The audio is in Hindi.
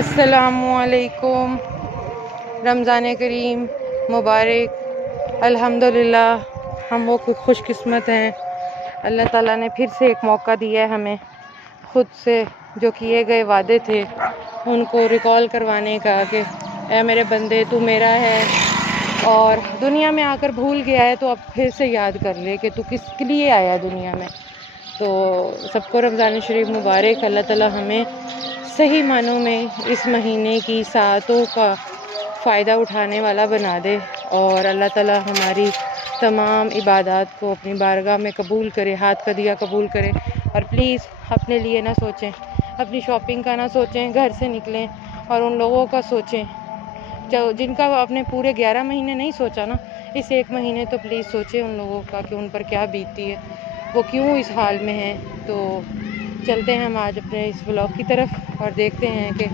अस्सलामुअलैकुम। रमज़ान करीम मुबारक। अल्हम्दुलिल्लाह हम वो खुशकिस्मत हैं, अल्लाह ताला ने फिर से एक मौका दिया है हमें ख़ुद से जो किए गए वादे थे उनको रिकॉल करवाने का कि ऐ मेरे बंदे तू मेरा है, और दुनिया में आकर भूल गया है तो अब फिर से याद कर ले कि तू किसके लिए आया दुनिया में। तो सबको रमज़ान शरीफ मुबारक। अल्लाह ताला हमें सही मानों में इस महीने की सातों का फ़ायदा उठाने वाला बना दे, और अल्लाह ताला हमारी तमाम इबादत को अपनी बारगाह में कबूल करे, हाथ का दिया कबूल करे। और प्लीज़ अपने लिए ना सोचें, अपनी शॉपिंग का ना सोचें, घर से निकलें और उन लोगों का सोचें जो जिनका आपने पूरे 11 महीने नहीं सोचा ना, इस एक महीने तो प्लीज़ सोचें उन लोगों का कि उन पर क्या बीतती है, वो क्यों इस हाल में हैं। तो चलते हैं हम आज अपने इस व्लॉग की तरफ और देखते हैं कि